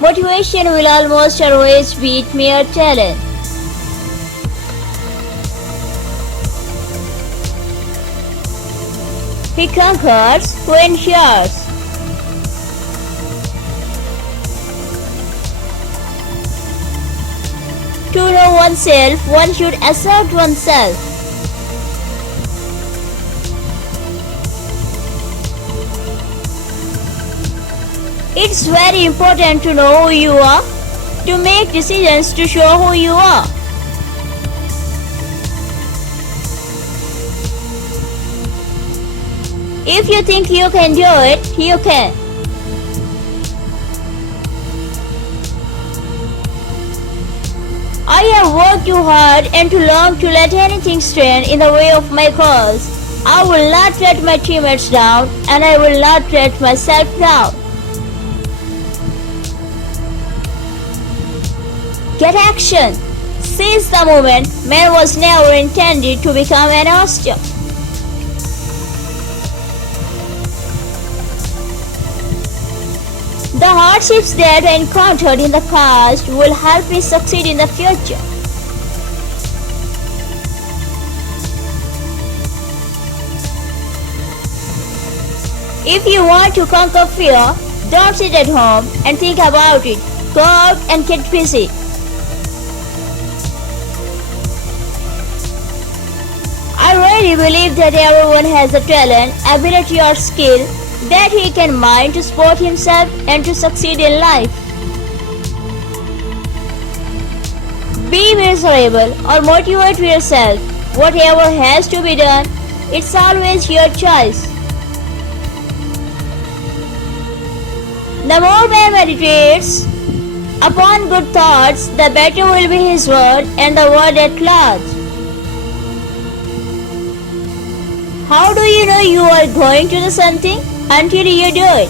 Motivation will almost always beat mere talent. He conquers who ensures. To know oneself, one should assert oneself. It's very important to know who you are, to make decisions to show who you are. If you think you can do it, you can. I have worked too hard and too long to let anything stand in the way of my cause. I will not let my teammates down, and I will not let myself down. Get action. Seize the moment. Man was never intended to become an oyster. The hardships that I encountered in the past will help me succeed in the future. If you want to conquer fear, don't sit at home and think about it. Go out and get busy. I really believe that everyone has a talent, ability or skill that he can mine to support himself and to succeed in life. Be miserable or motivate yourself. Whatever has to be done, it's always your choice. The more man meditates upon good thoughts, the better will be his word and the world at large. How do you know you are going to do something? Until you do it.